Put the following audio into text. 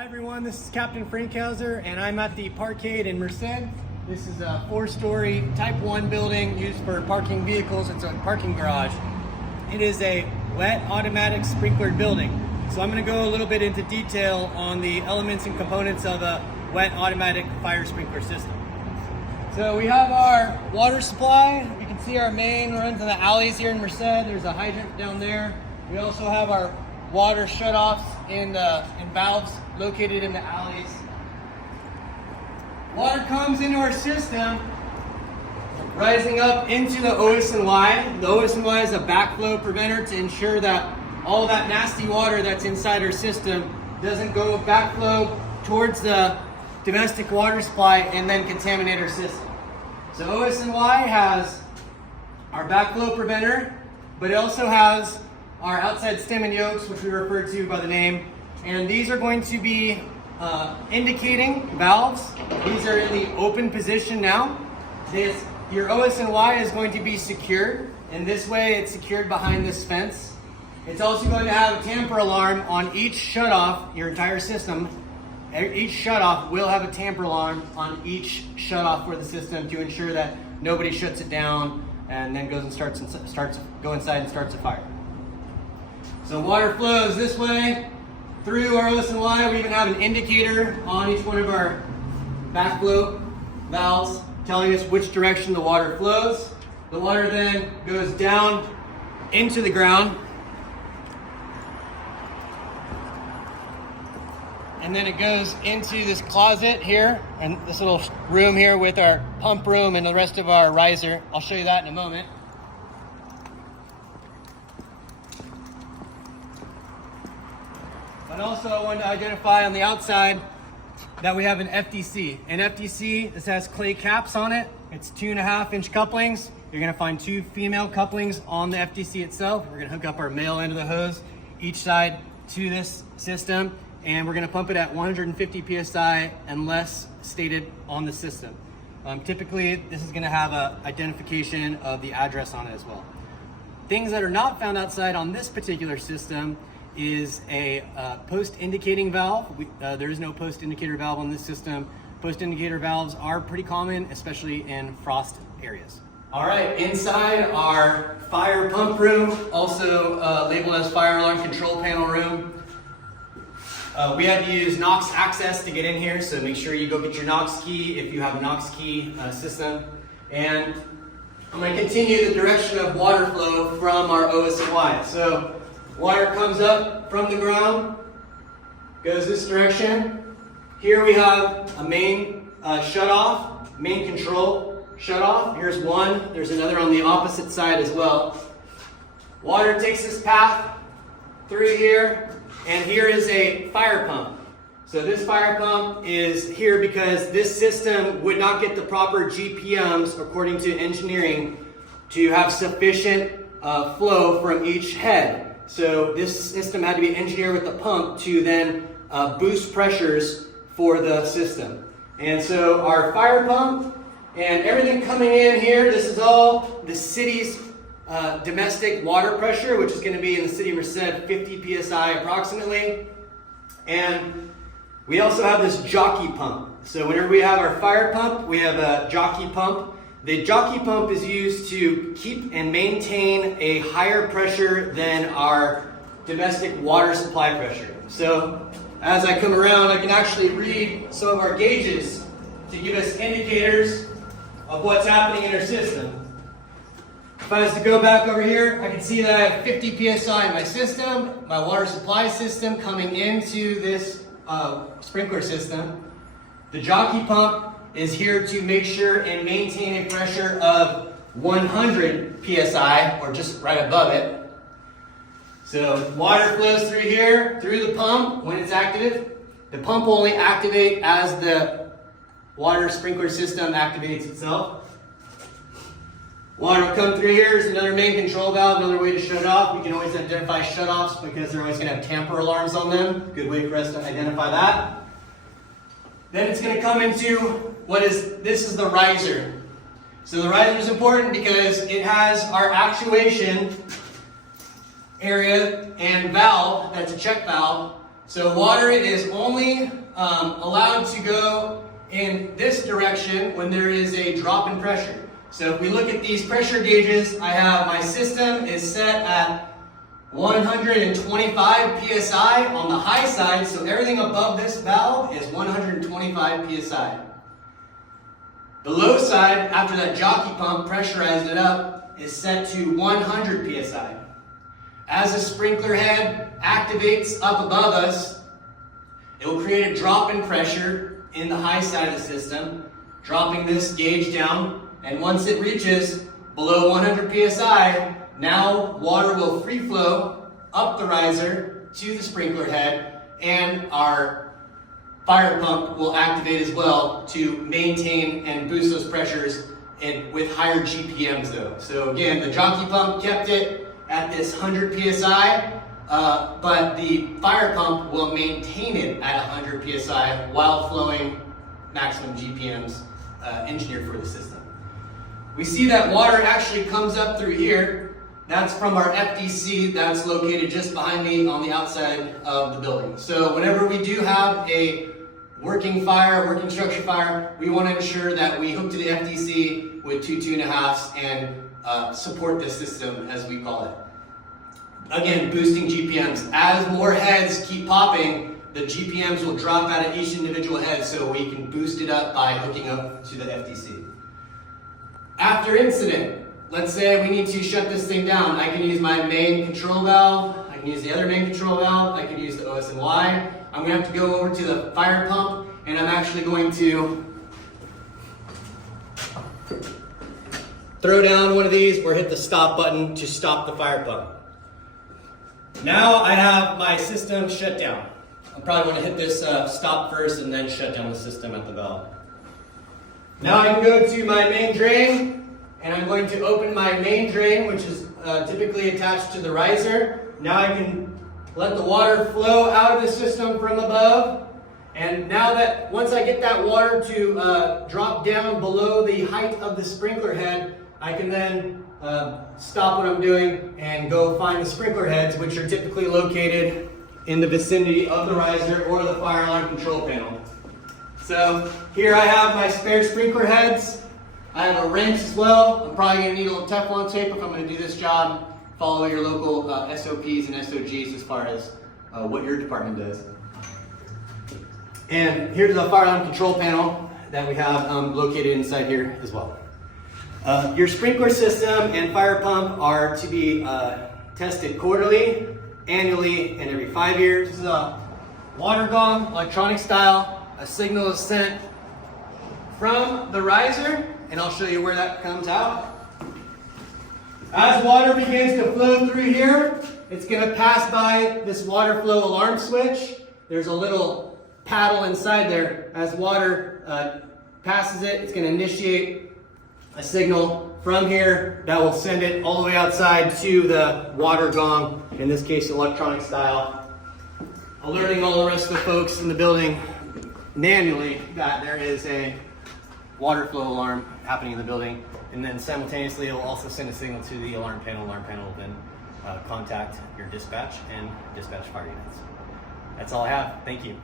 Hi everyone, this is Captain Frankhauser and I'm at the Parkade in Merced. This is a 4-story Type 1 building used for parking vehicles. It's a parking garage. It is a wet automatic sprinkler building. So I'm going to go a little bit into detail on the elements and components of a wet automatic fire sprinkler system. So we have our water supply. You can see our main runs in the alleys here in Merced. There's a hydrant down there. We also have our water shutoffs and valves located in the alleys. Water comes into our system, rising up into the OS&Y. The OS&Y is a backflow preventer to ensure that all that nasty water that's inside our system doesn't go backflow towards the domestic water supply and then contaminate our system. So OS&Y has our backflow preventer, but it also has our outside stem and yokes, which we refer to by the name. And these are going to be indicating valves. These are in the open position now. Your OS&Y is going to be secured. In this way, it's secured behind this fence. It's also going to have a tamper alarm on each shutoff, your entire system. Each shutoff will have a tamper alarm on each shutoff for the system to ensure that nobody shuts it down and then goes and go inside and starts a fire. So water flows this way through our OS&Y. We even have an indicator on each one of our backflow valves telling us which direction the water flows. The water then goes down into the ground. And then it goes into this closet here and this little room here with our pump room and the rest of our riser. I'll show you that in a moment. But also I wanted to identify on the outside that we have an FDC. An FDC, this has clay caps on it. It's 2.5-inch couplings. You're gonna find 2 female couplings on the FDC itself. We're gonna hook up our male end of the hose each side to this system, and we're gonna pump it at 150 PSI unless stated on the system. Typically, this is gonna have an identification of the address on it as well. Things that are not found outside on this particular system is a post indicating valve. There is no post indicator valve on this system. Post indicator valves are pretty common, especially in frost areas. All right, inside our fire pump room, also labeled as fire alarm control panel room. We had to use Knox access to get in here, so make sure you go get your Knox key if you have a Knox key system. And I'm going to continue the direction of water flow from our OS&Y. So water comes up from the ground, goes this direction. Here we have a main shutoff, main control shutoff. Here's one, there's another on the opposite side as well. Water takes this path through here, and here is a fire pump. So this fire pump is here because this system would not get the proper GPMs according to engineering to have sufficient flow from each head. So this system had to be engineered with the pump to then boost pressures for the system. And so our fire pump and everything coming in here, this is all the city's domestic water pressure, which is going to be in the city of Merced, 50 PSI approximately. And we also have this jockey pump. So whenever we have our fire pump, we have a jockey pump. The jockey pump is used to keep and maintain a higher pressure than our domestic water supply pressure. So as I come around, I can actually read some of our gauges to give us indicators of what's happening in our system. If I was to go back over here, I can see that I have 50 PSI in my system, my water supply system coming into this sprinkler system. The jockey pump is here to make sure and maintain a pressure of 100 PSI, or just right above it. So water flows through here, through the pump when it's active. The pump will only activate as the water sprinkler system activates itself. Water will come through here. Here's another main control valve, another way to shut it off. We can always identify shutoffs because they're always going to have tamper alarms on them. Good way for us to identify that. Then it's going to come into this is the riser. So the riser is important because it has our actuation area and valve, that's a check valve. So water is only allowed to go in this direction when there is a drop in pressure. So if we look at these pressure gauges, I have my system is set at 125 psi on the high side, so everything above this valve is 125 psi. The low side, after that jockey pump pressurized it up, is set to 100 psi. As the sprinkler head activates up above us, it will create a drop in pressure in the high side of the system, dropping this gauge down, and once it reaches below 100 psi, now water will free flow up the riser to the sprinkler head, and our fire pump will activate as well to maintain and boost those pressures with higher GPMs though. So again, the jockey pump kept it at this 100 psi, but the fire pump will maintain it at 100 psi while flowing maximum GPMs engineered for the system. We see that water actually comes up through here. That's from our FDC that's located just behind me on the outside of the building. So whenever we do have a working fire, working structure fire, we want to ensure that we hook to the FDC with 2 2.5s and support this system, as we call it. Again, boosting GPMs. As more heads keep popping, the GPMs will drop out of each individual head, so we can boost it up by hooking up to the FDC. After incident, let's say we need to shut this thing down. I can use my main control valve, I can use the other main control valve, I can use the OSNY. I'm going to have to go over to the fire pump, and I'm actually going to throw down one of these or hit the stop button to stop the fire pump. Now I have my system shut down. I probably want to hit this stop first and then shut down the system at the valve. Now I can go to my main drain, and I'm going to open my main drain, which is typically attached to the riser. Now I can let the water flow out of the system from above. And now that, once I get that water to drop down below the height of the sprinkler head, I can then stop what I'm doing and go find the sprinkler heads, which are typically located in the vicinity of the riser or the fire alarm control panel. So here I have my spare sprinkler heads. I have a wrench as well. I'm probably going to need a little Teflon tape if I'm going to do this job. Follow your local SOPs and SOGs as far as what your department does. And here's the fire alarm control panel that we have located inside here as well. Your sprinkler system and fire pump are to be tested quarterly, annually, and every 5 years. This is a water gong, electronic style. A signal is sent from the riser, and I'll show you where that comes out. As water begins to flow through here, it's going to pass by this water flow alarm switch. There's a little paddle inside there. As water passes it, it's going to initiate a signal from here that will send it all the way outside to the water gong, in this case electronic style, alerting all the rest of the folks in the building manually that there is a water flow alarm happening in the building, and then simultaneously it will also send a signal to the alarm panel. Alarm panel will then contact your dispatch and dispatch fire units. That's all I have. Thank you.